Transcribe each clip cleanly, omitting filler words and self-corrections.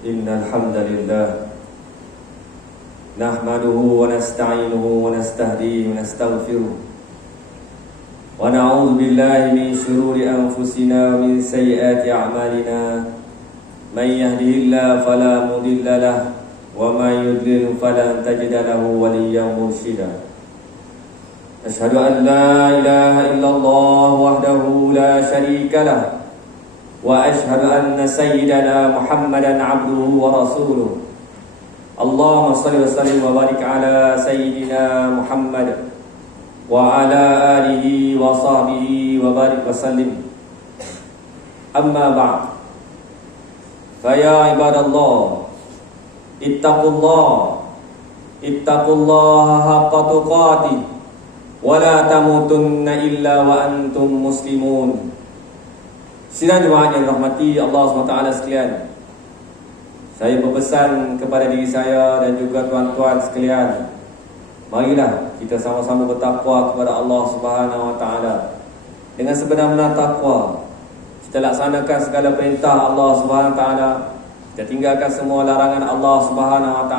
إن الحمد لله نحمده ونستعينه ونستهديه ونستغفره ونعوذ بالله من شرور أنفسنا ومن سيئات أعمالنا من يهده الله فلا مضل له ومن يضلل فلن تجد له وليا مرشدا أشهد أن لا إله إلا الله وحده لا شريك له وأشهد أن سيدنا محمدا عبده ورسوله اللهم صل وسلم وبارك على سيدنا محمد وعلى آله وصحبه وبارك وسلم أما بعد فيا عباد الله اتقوا الله حق تقاته ولا تموتن إلا وأنتم مسلمون. Sidang jemaah yang dirahmati Allah SWT sekalian, saya berpesan kepada diri saya dan juga tuan-tuan sekalian, marilah kita sama-sama bertakwa kepada Allah SWT dengan sebenar-benar takwa. Kita laksanakan segala perintah Allah SWT, kita tinggalkan semua larangan Allah SWT.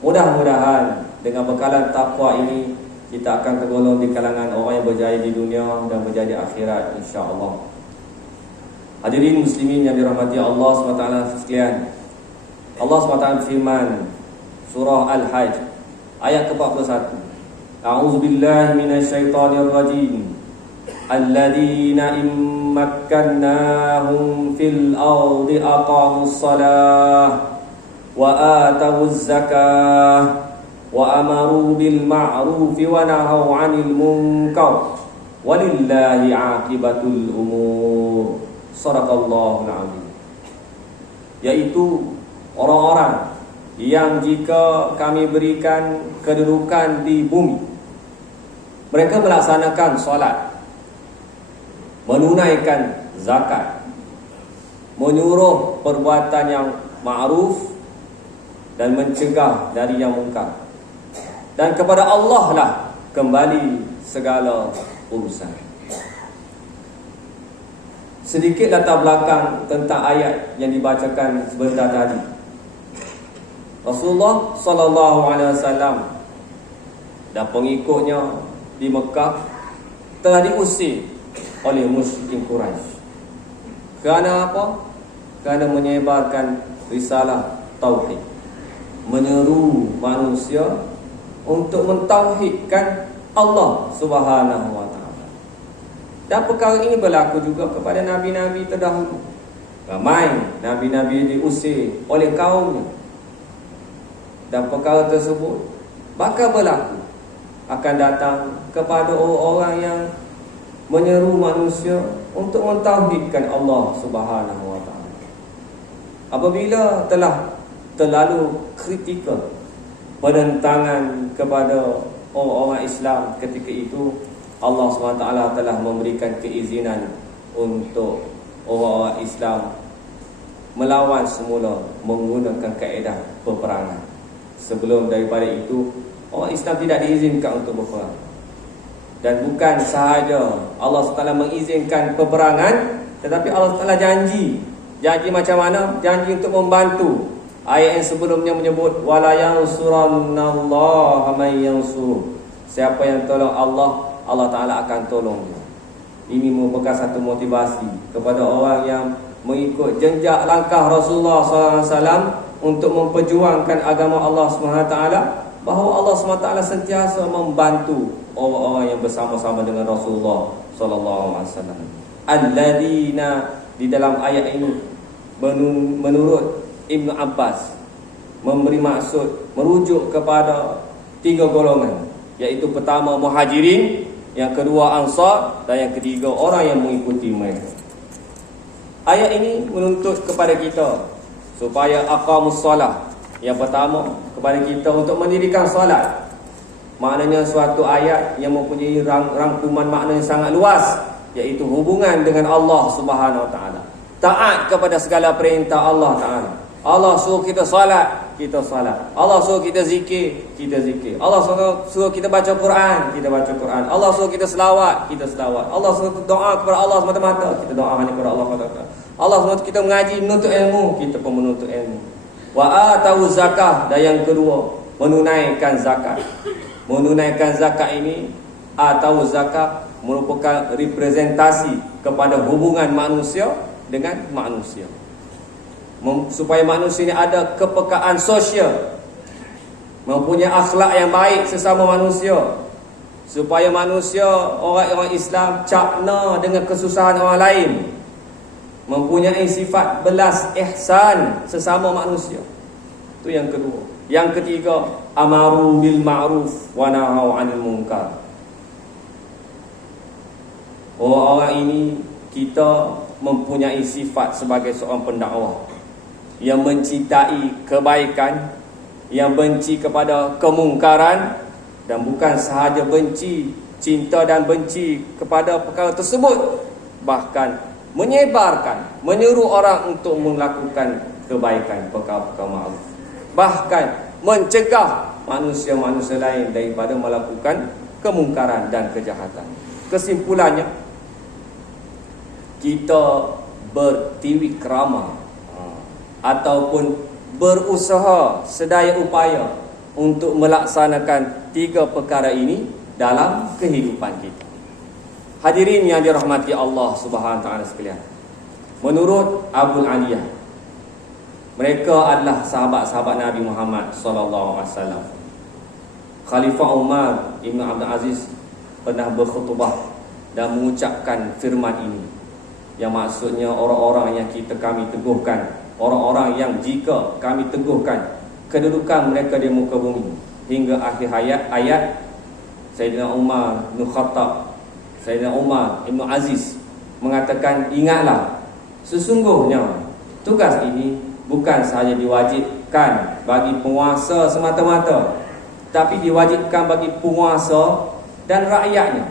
Mudah-mudahan dengan bekalan takwa ini kita akan tergolong di kalangan orang yang berjaya di dunia dan berjaya di akhirat, insya-Allah. Hadirin muslimin yang dirahmati Allah SWT sekalian, Allah SWT firman surah Al-Hajj ayat ke-41, A'udzu billahi minasyaitonir rajim. Alladzina immakkannahum fil ardi aqamus salah wa atawuz zakah wa amaru bil ma'ruf wa nahaw 'anil munkar walillahi 'aqibatul umur. Shadaqallahul azim. Yaitu orang-orang yang jika kami berikan kedudukan di bumi, mereka melaksanakan solat, menunaikan zakat, menyuruh perbuatan yang ma'ruf dan mencegah dari yang munkar, dan kepada Allah lah kembali segala urusan. Sedikit latar belakang tentang ayat yang dibacakan sebentar tadi. Rasulullah SAW dan pengikutnya di Mekah telah diusir oleh musyrikin Quraisy. Kerana apa? Kerana menyebarkan risalah tauhid, menyeru manusia untuk mentauhidkan Allah Subhanahu wa taala. Dan perkara ini berlaku juga kepada nabi-nabi terdahulu. Ramai nabi-nabi diusir oleh kaumnya, dan perkara tersebut bakal berlaku akan datang kepada orang-orang yang menyeru manusia untuk mentauhidkan Allah Subhanahu wa taala. Apabila telah terlalu kritikal penentangan kepada orang-orang Islam ketika itu, Allah SWT telah memberikan keizinan untuk orang-orang Islam melawan semula menggunakan kaedah peperangan. Sebelum daripada itu, orang Islam tidak diizinkan untuk berperang. Dan bukan sahaja Allah SWT mengizinkan peperangan, tetapi Allah SWT janji macam mana? Janji untuk membantu. Ayat yang sebelumnya menyebut wala yansurannallaha may yansur. Siapa yang tolong Allah, Allah Ta'ala akan tolong dia. Ini merupakan satu motivasi kepada orang yang mengikut jejak langkah Rasulullah SAW untuk memperjuangkan agama Allah SWT, bahawa Allah SWT sentiasa membantu orang-orang yang bersama-sama dengan Rasulullah SAW. Alladzina, di dalam ayat ini menurut Ibn Abbas memberi maksud merujuk kepada 3 golongan, iaitu pertama Muhajirin, yang kedua Ansar, dan yang ketiga orang yang mengikuti mereka. Ayat ini menuntut kepada kita supaya aqamus salah. Yang pertama kepada kita untuk mendirikan solat. Maknanya suatu ayat yang mempunyai rangkuman makna yang sangat luas, iaitu hubungan dengan Allah Subhanahu wa taala. Taat kepada segala perintah Allah Taala. Allah suruh kita salat, kita salat. Allah suruh kita zikir, kita zikir. Allah suruh kita baca Quran, kita baca Quran. Allah suruh kita selawat, kita selawat. Allah suruh doa kepada Allah semata-mata, kita doa hanya kepada Allah semata-mata. Allah SWT kita mengaji, menuntut ilmu, kita pun menuntut ilmu. Wa atau zakah, dan yang kedua, menunaikan zakat. Menunaikan zakat ini, atau zakat merupakan representasi kepada hubungan manusia dengan manusia. Supaya manusia ini ada kepekaan sosial, mempunyai akhlak yang baik sesama manusia, supaya manusia, orang-orang Islam, cakna dengan kesusahan orang lain, mempunyai sifat belas ihsan sesama manusia. Itu yang kedua. Yang ketiga, amaru bil ma'ruf wa nahau 'anil munkar. Orang ini, kita mempunyai sifat sebagai seorang pendakwah yang mencintai kebaikan, yang benci kepada kemungkaran, dan bukan sahaja benci, cinta dan benci kepada perkara tersebut, bahkan menyebarkan, menyeru orang untuk melakukan kebaikan, perkara-perkara ma'ruf, bahkan mencegah manusia-manusia lain daripada melakukan kemungkaran dan kejahatan. Kesimpulannya, kita bertiwik kerama ataupun berusaha sedaya upaya untuk melaksanakan tiga perkara ini dalam kehidupan kita. Hadirin yang dirahmati Allah Subhanahu wa taala sekalian. Menurut Abu Aliyah, mereka adalah sahabat-sahabat Nabi Muhammad sallallahu alaihi wasallam. Khalifah Umar Ibn Abdul Aziz pernah berkhutbah dan mengucapkan firman ini, yang maksudnya orang-orang yang kami teguhkan, orang-orang yang jika kami teguhkan kedudukan mereka di muka bumi hingga akhir ayat Sayyidina Umar bin Khattab, Sayyidina Umar Ibn Aziz mengatakan, ingatlah, sesungguhnya tugas ini bukan sahaja diwajibkan bagi penguasa semata-mata, tapi diwajibkan bagi penguasa dan rakyatnya.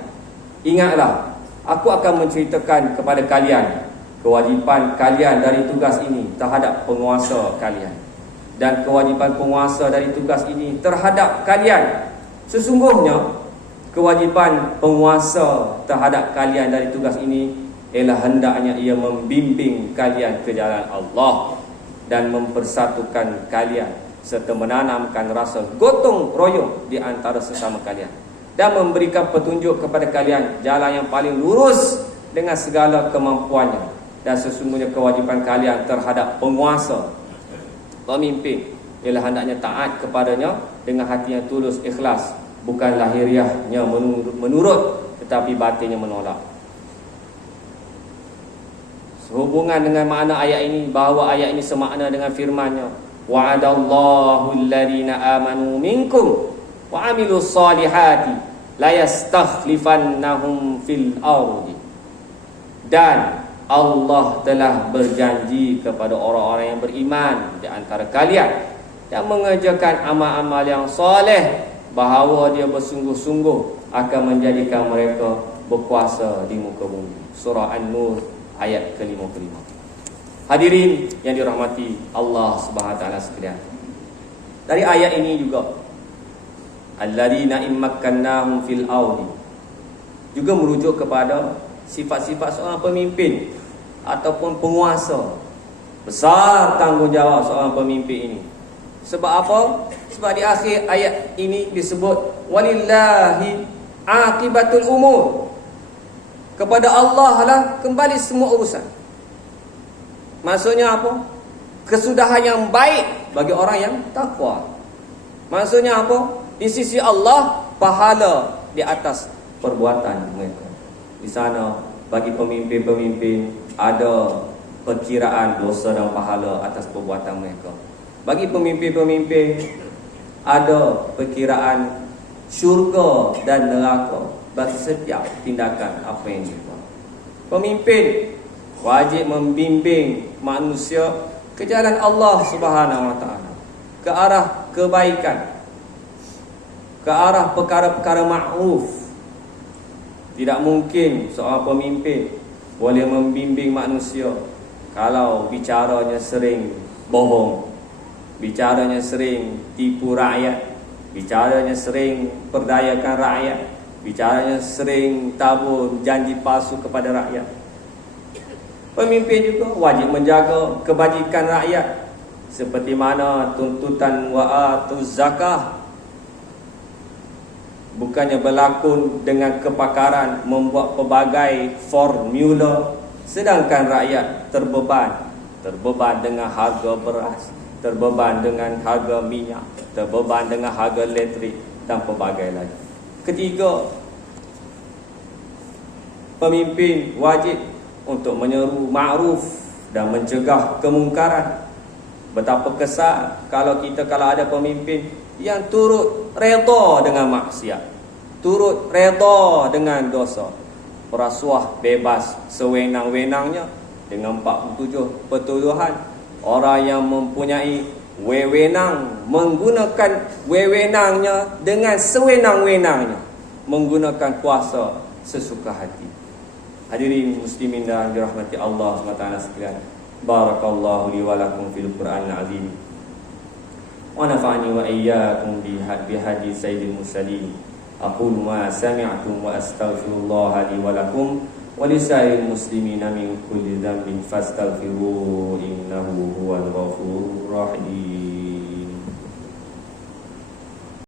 Ingatlah, aku akan menceritakan kepada kalian kewajipan kalian dari tugas ini terhadap penguasa kalian, dan kewajipan penguasa dari tugas ini terhadap kalian. Sesungguhnya kewajipan penguasa terhadap kalian dari tugas ini ialah hendaknya ia membimbing kalian ke jalan Allah dan mempersatukan kalian, serta menanamkan rasa gotong royong di antara sesama kalian, dan memberikan petunjuk kepada kalian jalan yang paling lurus dengan segala kemampuannya. Dan sesungguhnya kewajipan kalian terhadap penguasa, pemimpin, ialah hendaknya taat kepadanya dengan hati yang tulus, ikhlas, bukan lahiriahnya menurut, tetapi batinnya menolak. Sehubungan dengan makna ayat ini, bahawa ayat ini semakna dengan firman-Nya, wa'adallahu alladhina amanu minkum wa 'amilus solihati la yastakhlifannahum fil ardi. Dan Allah telah berjanji kepada orang-orang yang beriman di antara kalian dan mengerjakan amal-amal yang soleh, bahawa Dia bersungguh-sungguh akan menjadikan mereka berkuasa di muka bumi. Surah An-Nur ayat ke-55. Hadirin yang dirahmati Allah Subhanahu wa taala sekalian. Dari ayat ini juga, alladzina immakkannahum fil ardi, juga merujuk kepada sifat-sifat seorang pemimpin ataupun penguasa. Besar tanggungjawab seorang pemimpin ini. Sebab apa? Sebab di akhir ayat ini disebut walillahi aqibatul umur. Kepada Allah lah kembali semua urusan. Maksudnya apa? Kesudahan yang baik bagi orang yang takwa. Maksudnya apa? Di sisi Allah, pahala di atas perbuatan mereka. Di sana bagi pemimpin-pemimpin ada perkiraan dosa dan pahala atas perbuatan mereka. Bagi pemimpin-pemimpin ada perkiraan syurga dan neraka bagi setiap tindakan apa yang dibuat. Pemimpin wajib membimbing manusia ke jalan Allah Subhanahu wa taala, ke arah kebaikan, ke arah perkara-perkara ma'ruf. Tidak mungkin seorang pemimpin boleh membimbing manusia kalau bicaranya sering bohong, bicaranya sering tipu rakyat, bicaranya sering perdayakan rakyat, bicaranya sering tabur janji palsu kepada rakyat. Pemimpin juga wajib menjaga kebajikan rakyat, seperti mana tuntutan wa'atuz zakah. Bukannya berlakon dengan kepakaran membuat pelbagai formula, sedangkan rakyat terbeban dengan harga beras, terbeban dengan harga minyak, terbeban dengan harga elektrik dan pelbagai lagi. Ketiga, pemimpin wajib untuk menyeru ma'ruf dan mencegah kemungkaran. Betapa kesal kalau ada pemimpin yang turut redha dengan maksiat, turut redha dengan dosa, perasuah bebas sewenang-wenangnya dengan 47 pertuduhan. Orang yang mempunyai wewenang menggunakan wewenangnya dengan sewenang-wenangnya, menggunakan kuasa sesuka hati. Hadirin muslimin dan dirahmati Allah SWT sekalian, barakallahu li wa lakum fil Qur'anil azim, wa nafa'ani wa iyyakum bi hadi sayyidil mursalin. Aqulu ma sami'tum wa astaghfirullah li wa lakum wa lisairil muslimina min kulli dhanbin fastaghfiruhu